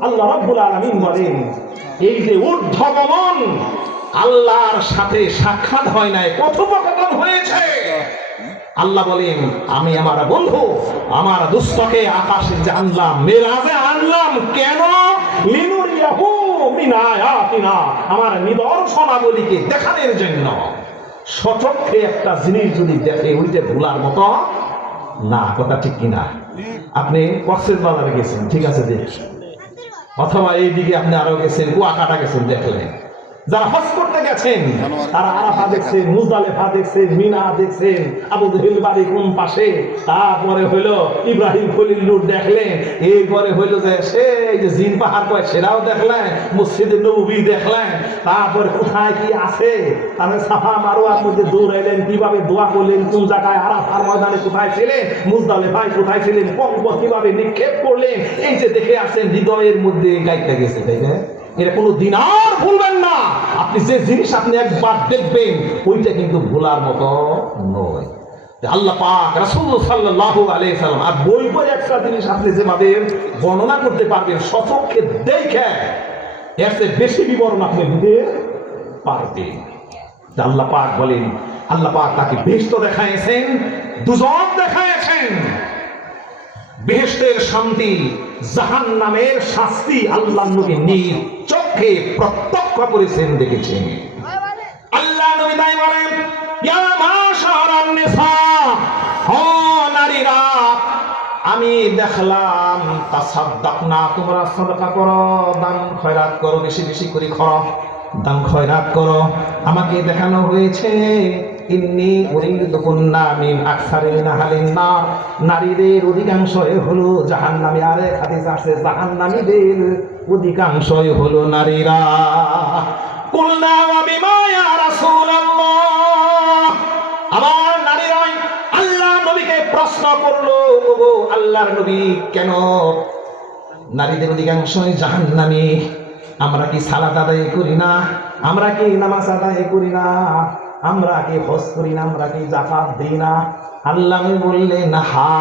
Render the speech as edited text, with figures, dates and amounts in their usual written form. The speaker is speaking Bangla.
আল্লাহ রাব্বুল আলামিন বলেন, এই যে ঊর্ধ্বগমন, আল্লাহর সাথে সাক্ষাৎ হয় নাই, কথোপকথন হয়েছে। আল্লাহ বলেন, আমি আমার বন্ধু আমার দুস্থকে আকাশে আনলাম, মেরাজে আনলাম। কেন? লিনুরিয়াহু মিন আয়াতিনা, আমার নিদর্শনাবলীকে দেখানোর জন্য। সচক্ষে একটা জিনিস যদি দেখে, ওইটা ভুলার মতো না। কথা ঠিক কিনা? আপনি কক্সবাজারে গেছেন, ঠিক আছে, দেখছেন, অথবা এইদিকে আপনি আরো গেছেন, কুয়াকাটা গেছেন, দেখলেন। যারা হজ করতে গেছেন তারা আরাফা দেখছেন, মুজদালিফা দেখছেন, মিনা দেখছেন, আবু জেহেল বাড়ি কোন পাশে, তারপরে হইলো ইব্রাহিম খলিলুর দেখলেন, এরপরে হইলো যে সেই যে জিন পাহাড় কয় সেটাও দেখলেন, মসজিদে নববী দেখলেন, তারপরে কোথায় কি আছে, তাহলে সাফা মারোয়ার মধ্যে দৌড়াইলেন, কিভাবে দোয়া করলেন, কোন জায়গায় আরাফার ময়দানে কোথায় ছিলেন, মুজদালিফায় কোথায় ছিলেন, পর্বত কিভাবে নিক্ষেপ করলেন, এই যে দেখে আসেন, হৃদয়ের মধ্যে গাইতে গেছে, তাই না? এটা কোনো দিন আর ভুলবেন না। আপনি যে জিনিস আপনি একবার দেখবেন, ওইটা কিন্তু ভোলার মতো নয়। আল্লাহ পাক রাসূল সাল্লাল্লাহু আলাইহি সাল্লাম আর বই বই একটা জিনিস আপনি যেভাবে বর্ণনা করতে পারবেন, সচক্ষে দেখে এর চেয়ে বেশি বিবরণ আপনি দিতে পারবেন। আল্লাহ পাক বলেন, আল্লাহ পাক তাকে বেহেশত দেখাইছেন, দুজক দেখাইছেন। বেহেশতের শান্তি, জাহান্নামের শাস্তি আল্লাহ নবী নিজ চোখে প্রত্যক্ষ করেছেন, দেখেছেন। আল্লাহ নবী তাই বলেন, ইয়া মাশারান নিসা, ও নারীরা, আমি দেখলাম তাসাদদাকনা, তোমরা সাদকা করো, দান খয়রাত করো, বেশি বেশি করে করো, দান খয়রাত করো। আমাকে দেখানো হয়েছে ইন্নী উরিদুকুন্না মিন আকসারিন আহলিন নার, নারীদের অধিকাংশই হলো জাহান্নামী। আরে হাদিস আছে, জাহান্নামীদের অধিকাংশই হলো নারীরা। কুলনা ওয়া বিমা ইয়া রাসূলুল্লাহ, আমার নারীরাই আল্লাহ নবীকে প্রশ্ন করলো, ওগো আল্লাহর নবী, কেন নারীদের অধিকাংশই জাহান্নামী? আমরা কি সালাত আদায় করি না? আমরা কি নামাজ আদায় করি না? আমরা কি হজ করি না? আমরা কি যাকাত দিই না? আল্লাহ বললেন, হা